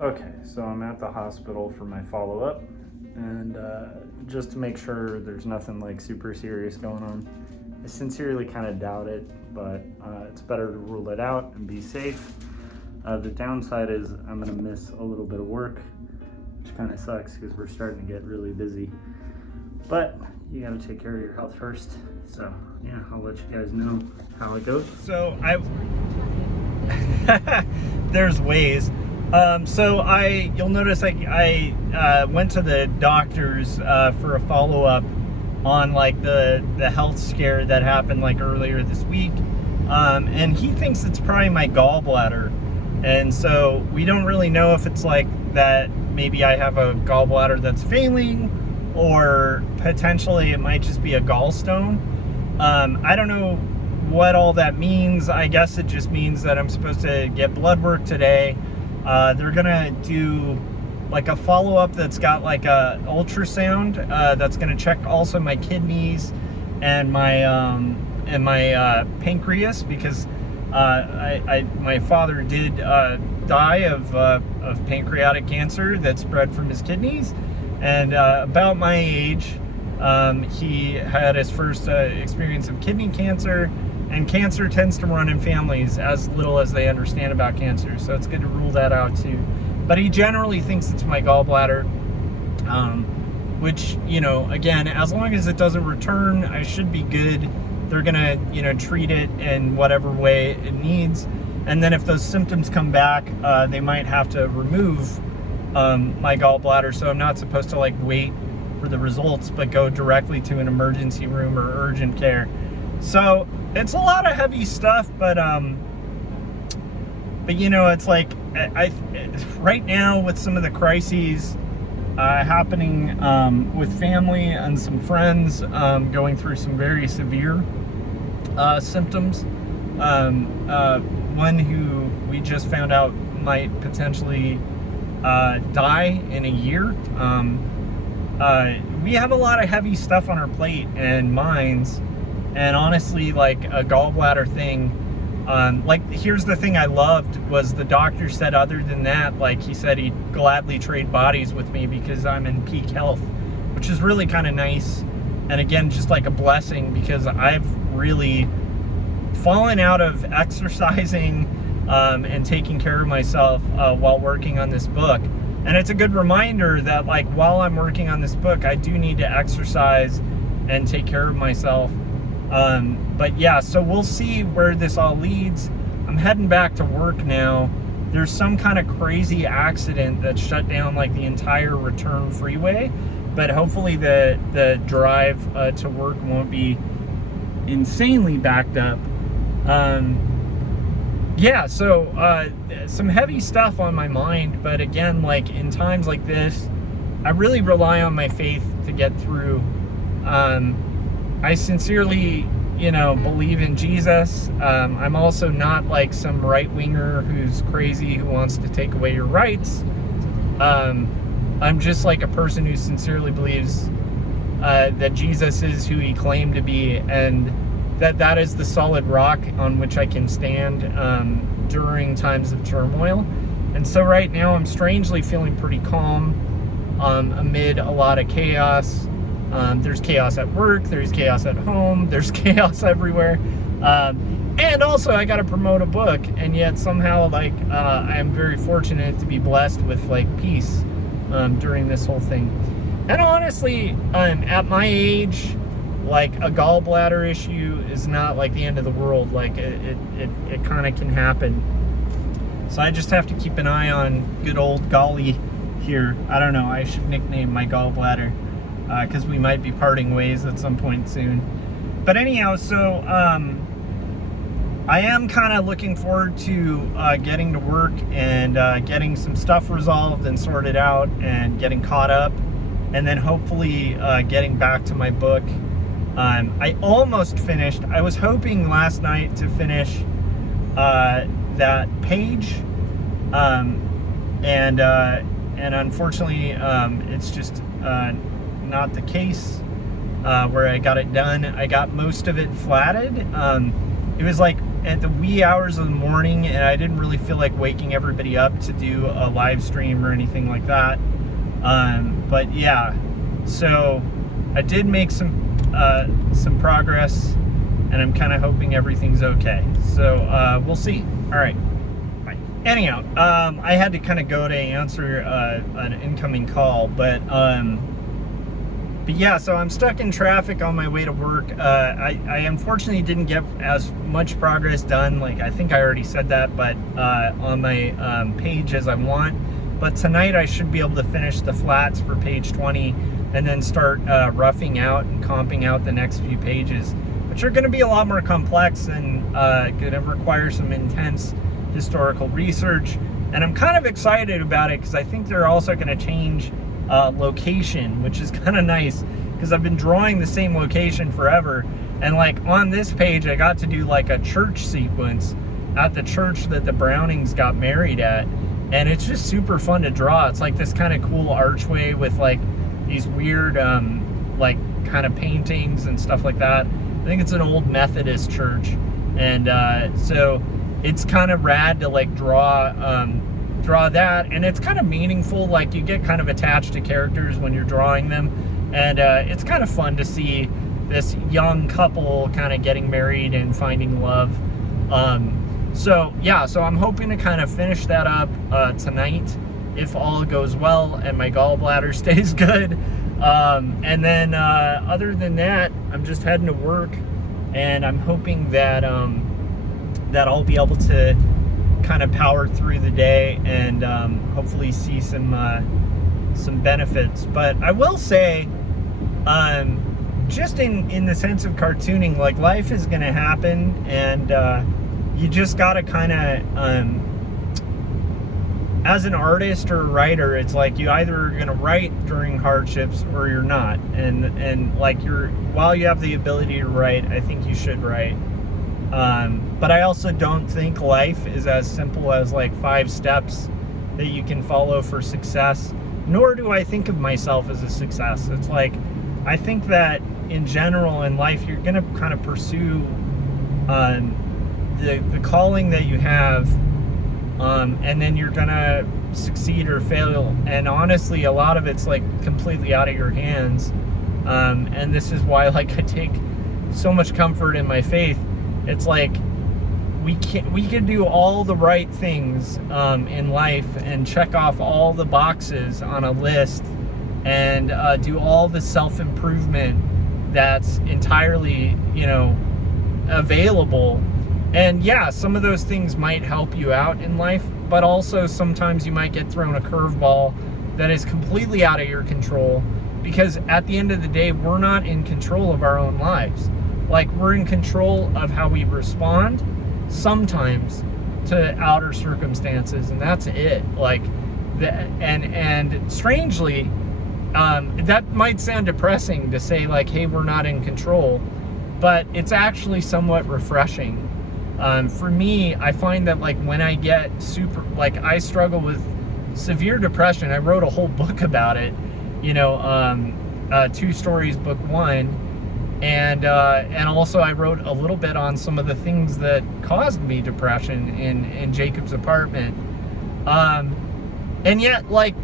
Okay, so I'm at the hospital for my follow-up, and just to make sure there's nothing like super serious going on. I sincerely kind of doubt it, but it's better to rule it out and be safe. The downside is I'm gonna miss a little bit of work, which kind of sucks because we're starting to get really busy. But you gotta take care of your health first. So yeah, I'll let you guys know how it goes. So there's ways. You'll notice I went to the doctors for a follow-up on like the health scare that happened like earlier this week. And he thinks it's probably my gallbladder. And so we don't really know if it's like that maybe I have a gallbladder that's failing, or potentially it might just be a gallstone. I don't know what all that means. I guess it just means that I'm supposed to get blood work today. They're gonna do like a follow-up that's got like a ultrasound that's gonna check also my kidneys and my pancreas, because my father did die of pancreatic cancer that spread from his kidneys, and about my age he had his first experience of kidney cancer. And cancer tends to run in families as little as they understand about cancer. So it's good to rule that out too. But he generally thinks it's my gallbladder, which, you know, again, as long as it doesn't return, I should be good. They're gonna, you know, treat it in whatever way it needs. And then if those symptoms come back, they might have to remove my gallbladder. So I'm not supposed to like wait for the results, but go directly to an emergency room or urgent care. So it's a lot of heavy stuff, but you know, it's like right now with some of the crises happening with family and some friends going through some very severe symptoms. One who we just found out might potentially die in a year. We have a lot of heavy stuff on our plate and minds. And honestly, like a gallbladder thing, like here's the thing I loved was the doctor said, other than that, like he said he'd gladly trade bodies with me because I'm in peak health, which is really kind of nice. And again, just like a blessing, because I've really fallen out of exercising and taking care of myself while working on this book. And it's a good reminder that like while I'm working on this book, I do need to exercise and take care of myself. But yeah, so we'll see where this all leads. I'm heading back to work now. There's some kind of crazy accident that shut down like the entire return freeway, but hopefully the drive to work won't be insanely backed up. Yeah, so some heavy stuff on my mind, but again, like in times like this, I really rely on my faith to get through. I sincerely, you know, believe in Jesus. I'm also not like some right-winger who's crazy, who wants to take away your rights. I'm just like a person who sincerely believes that Jesus is who he claimed to be, and that is the solid rock on which I can stand during times of turmoil. And so right now I'm strangely feeling pretty calm amid a lot of chaos. There's chaos at work, there's chaos at home, there's chaos everywhere. And also I got to promote a book, and yet somehow like I'm very fortunate to be blessed with like peace during this whole thing. And honestly, at my age, like a gallbladder issue is not like the end of the world. Like it kind of can happen. So I just have to keep an eye on good old Golly here. I don't know, I should nickname my gallbladder, because we might be parting ways at some point soon. But anyhow, so I am kind of looking forward to getting to work and getting some stuff resolved and sorted out and getting caught up, and then hopefully getting back to my book. I almost finished. I was hoping last night to finish that page, and unfortunately it's just not the case where I got it done. I got most of it flatted. It was like at the wee hours of the morning, and I didn't really feel like waking everybody up to do a live stream or anything like that. But yeah, so I did make some progress, and I'm kind of hoping everything's okay. So we'll see. All right. Bye. Anyhow, I had to kind of go to answer an incoming call, but yeah, so I'm stuck in traffic on my way to work. I unfortunately didn't get as much progress done, like I think I already said that, but on my page as I want. But tonight I should be able to finish the flats for page 20 and then start roughing out and comping out the next few pages, which are going to be a lot more complex and going to require some intense historical research. And I'm kind of excited about it because I think they're also going to change location, which is kind of nice because I've been drawing the same location forever. And like on this page, I got to do like a church sequence at the church that the Brownings got married at. And it's just super fun to draw. It's like this kind of cool archway with like these weird like kind of paintings and stuff like that. I think it's an old Methodist church. And so it's kind of rad to like draw that, and it's kind of meaningful. Like you get kind of attached to characters when you're drawing them, and it's kind of fun to see this young couple kind of getting married and finding love. So yeah, so I'm hoping to kind of finish that up tonight if all goes well and my gallbladder stays good. And then other than that, I'm just heading to work, and I'm hoping that that I'll be able to kind of power through the day and hopefully see some benefits. But I will say, just in the sense of cartooning, like life is going to happen, and you just got to kind of as an artist or a writer, it's like you either are going to write during hardships or you're not. And like while you have the ability to write, I think you should write. But I also don't think life is as simple as like 5 steps that you can follow for success, nor do I think of myself as a success. It's like, I think that in general in life, you're going to kind of pursue the calling that you have, and then you're going to succeed or fail. And honestly, a lot of it's like completely out of your hands. And this is why like I take so much comfort in my faith. It's like we can do all the right things in life and check off all the boxes on a list and do all the self-improvement that's entirely, available. And yeah, some of those things might help you out in life, but also sometimes you might get thrown a curveball that is completely out of your control, because at the end of the day, we're not in control of our own lives. Like, we're in control of how we respond sometimes to outer circumstances, and that's it. Like, and strangely, that might sound depressing to say like, hey, we're not in control, but it's actually somewhat refreshing. For me, I find that like when I get I struggle with severe depression. I wrote a whole book about it, 2 Stories, book 1. And also I wrote a little bit on some of the things that caused me depression in Jacob's apartment. And yet, like,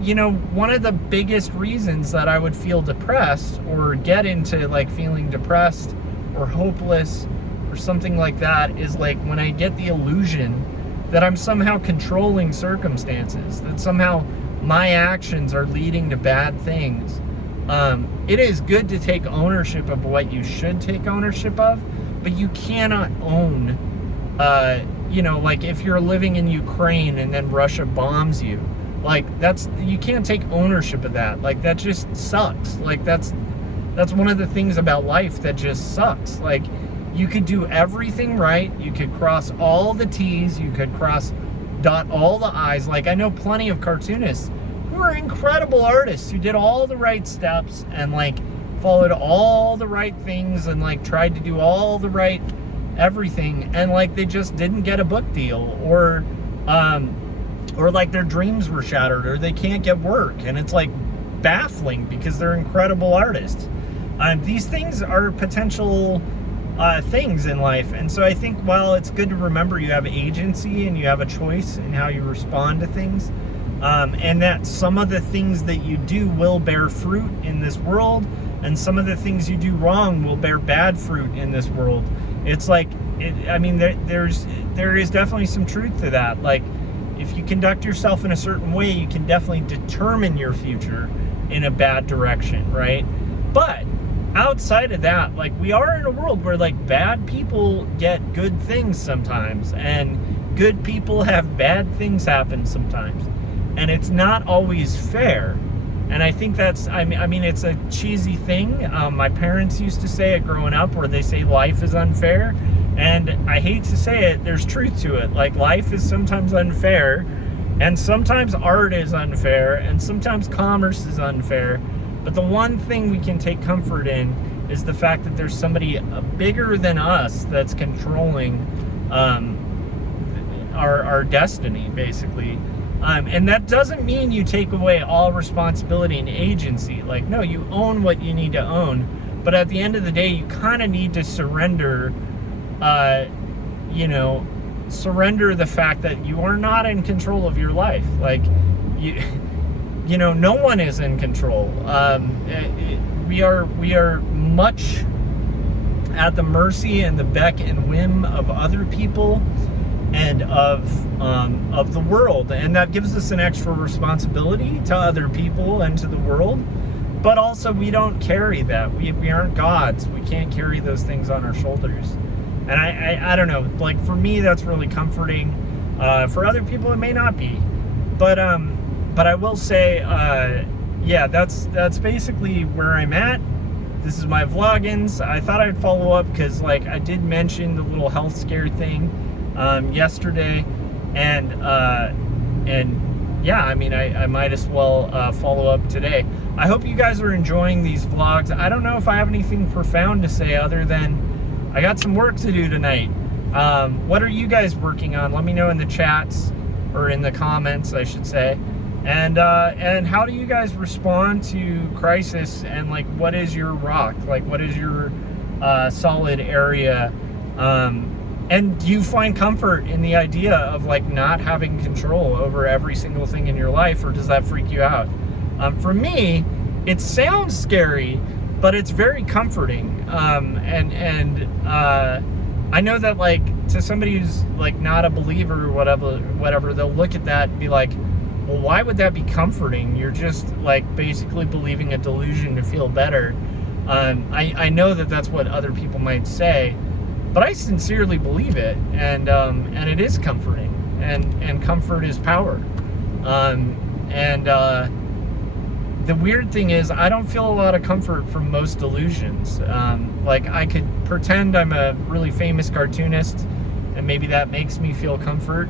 one of the biggest reasons that I would feel depressed or get into like feeling depressed or hopeless or something like that is like when I get the illusion that I'm somehow controlling circumstances, that somehow my actions are leading to bad things. It is good to take ownership of what you should take ownership of, but you cannot own, like if you're living in Ukraine and then Russia bombs you, like you can't take ownership of that. Like that just sucks. Like that's one of the things about life that just sucks. Like you could do everything right. You could cross all the T's. You could dot all the I's. Like I know plenty of cartoonists who are incredible artists who did all the right steps and like followed all the right things and like tried to do all the right everything, and like they just didn't get a book deal, or like their dreams were shattered, or they can't get work, and it's like baffling because they're incredible artists. These things are potential things in life. And so I think while it's good to remember you have agency and you have a choice in how you respond to things, and that some of the things that you do will bear fruit in this world, and some of the things you do wrong will bear bad fruit in this world. It's like, there is definitely some truth to that. Like, if you conduct yourself in a certain way, you can definitely determine your future in a bad direction, right? But outside of that, like, we are in a world where, like, bad people get good things sometimes, and good people have bad things happen sometimes, and it's not always fair. And I think that's, I mean, it's a cheesy thing. My parents used to say it growing up, where they say life is unfair. And I hate to say it, there's truth to it. Like, life is sometimes unfair, and sometimes art is unfair, and sometimes commerce is unfair. But the one thing we can take comfort in is the fact that there's somebody bigger than us that's controlling our destiny, basically. And that doesn't mean you take away all responsibility and agency. Like, no, you own what you need to own. But at the end of the day, you kind of need to surrender, surrender the fact that you are not in control of your life. Like, no one is in control. We are much at the mercy and the beck and whim of other people and of the world, and that gives us an extra responsibility to other people and to the world. But also, we don't carry that. We aren't gods. We can't carry those things on our shoulders. And I don't know. Like, for me, that's really comforting. For other people, it may not be. But I will say, that's basically where I'm at. This is my vloggins. I thought I'd follow up because, like, I did mention the little health scare thing yesterday, and yeah, I mean, I might as well follow up today. I hope you guys are enjoying these vlogs. I don't know if I have anything profound to say other than I got some work to do tonight. What are you guys working on? Let me know in the chats, or in the comments, I should say. And how do you guys respond to crisis, and, like, what is your rock? Like, what is your solid area? And do you find comfort in the idea of, like, not having control over every single thing in your life, or does that freak you out? For me, it sounds scary, but it's very comforting. I know that, like, to somebody who's, like, not a believer or whatever, they'll look at that and be like, well, why would that be comforting? You're just, like, basically believing a delusion to feel better. I know that that's what other people might say, but I sincerely believe it, and it is comforting, and comfort is power. The weird thing is, I don't feel a lot of comfort from most delusions. Like, I could pretend I'm a really famous cartoonist, and maybe that makes me feel comfort,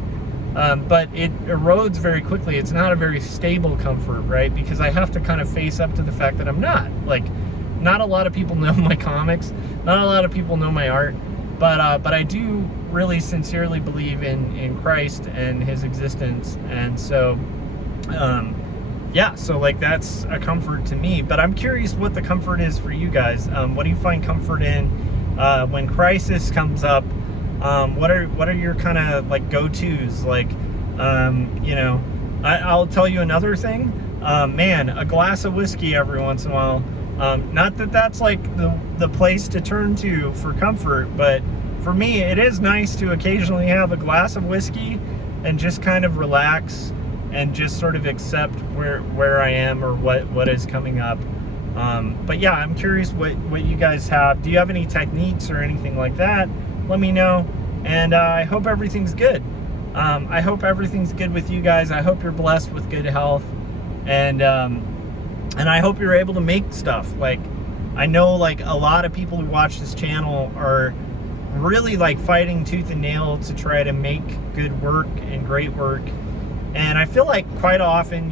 but it erodes very quickly. It's not a very stable comfort, right? Because I have to kind of face up to the fact that I'm not. Like, not a lot of people know my comics, not a lot of people know my art, but I do really sincerely believe in Christ and his existence, and so yeah, so, like, that's a comfort to me. But I'm curious what the comfort is for you guys. What do you find comfort in when crisis comes up? What are your kind of, like, go-tos? Like, I'll tell you another thing. Man, a glass of whiskey every once in a while. Not that that's, like, the place to turn to for comfort, but for me, it is nice to occasionally have a glass of whiskey and just kind of relax and just sort of accept where I am, or what is coming up. But yeah, I'm curious what you guys have. Do you have any techniques or anything like that? Let me know. And I hope everything's good. I hope everything's good with you guys. I hope you're blessed with good health. And I hope you're able to make stuff. Like, I know, like, a lot of people who watch this channel are really, like, fighting tooth and nail to try to make good work and great work. And I feel like quite often,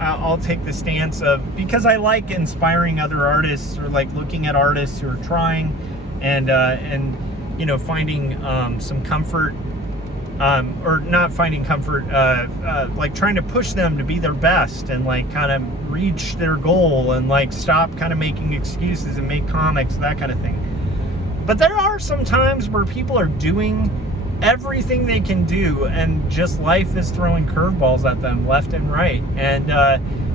I'll take the stance of, because I like inspiring other artists, or, like, looking at artists who are trying and finding some comfort, or not finding comfort, like, trying to push them to be their best and, like, kind of reach their goal, and, like, stop kind of making excuses and make comics, that kind of thing. But there are some times where people are doing everything they can do, and just life is throwing curveballs at them left and right. And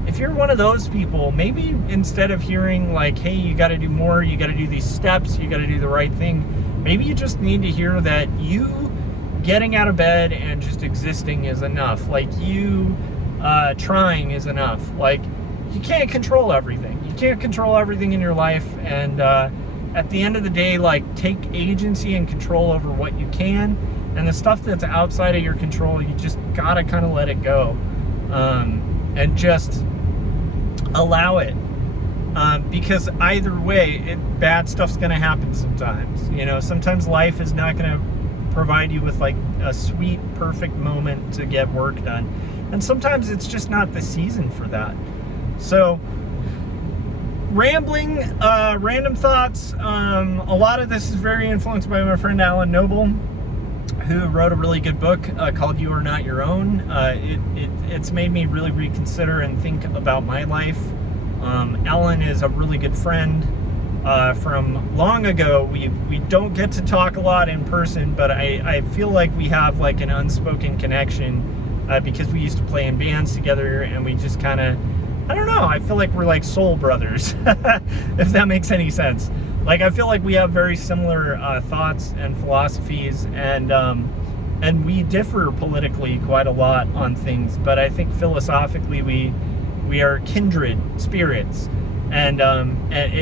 if you're one of those people, maybe instead of hearing like, hey, you got to do more, you got to do these steps, you got to do the right thing, maybe you just need to hear that you getting out of bed and just existing is enough. Like, you trying is enough. Like, you can't control everything. You can't control everything in your life. And at the end of the day, like, take agency and control over what you can. And the stuff that's outside of your control, you just gotta kind of let it go. And just allow it. Because either way, bad stuff's gonna happen sometimes. You know, sometimes life is not gonna provide you with like a sweet, perfect moment to get work done. And sometimes it's just not the season for that. So, rambling, random thoughts. A lot of this is very influenced by my friend Alan Noble, who wrote a really good book called You Are Not Your Own. It's made me really reconsider and think about my life. Alan is a really good friend from long ago. We don't get to talk a lot in person, but I feel like we have like an unspoken connection because we used to play in bands together, and we just kind of, I don't know, I feel like we're like soul brothers, if that makes any sense. Like, I feel like we have very similar thoughts and philosophies, and we differ politically quite a lot on things, but I think philosophically we are kindred spirits, and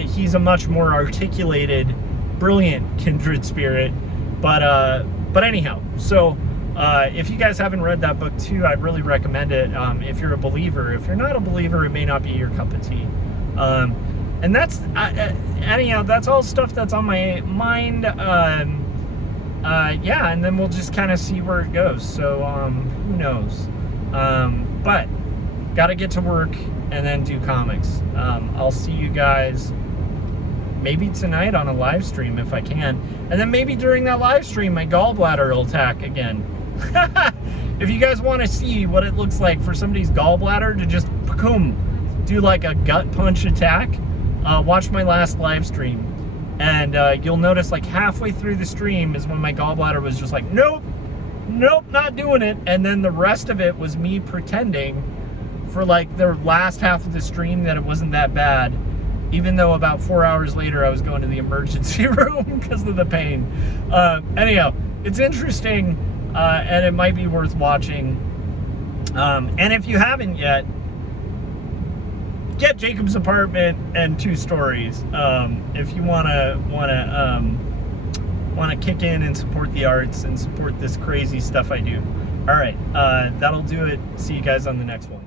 he's a much more articulated, brilliant kindred spirit. But anyhow, so if you guys haven't read that book too, I'd really recommend it. If you're a believer. If you're not a believer, it may not be your cup of tea. And that's anyhow, that's all stuff that's on my mind. Yeah, and then we'll just kind of see where it goes. So who knows? But gotta get to work and then do comics. I'll see you guys maybe tonight on a live stream if I can, and then maybe during that live stream my gallbladder will attack again. If you guys want to see what it looks like for somebody's gallbladder to just do like a gut punch attack, watch my last live stream, and you'll notice like halfway through the stream is when my gallbladder was just like, nope, not doing it. And then the rest of it was me pretending for like the last half of the stream that it wasn't that bad, even though about 4 hours later I was going to the emergency room because of the pain. Anyhow, it's interesting, and it might be worth watching. And if you haven't yet, get Jacob's Apartment and 2 Stories. If you wanna kick in and support the arts and support this crazy stuff I do. All right, that'll do it. See you guys on the next one.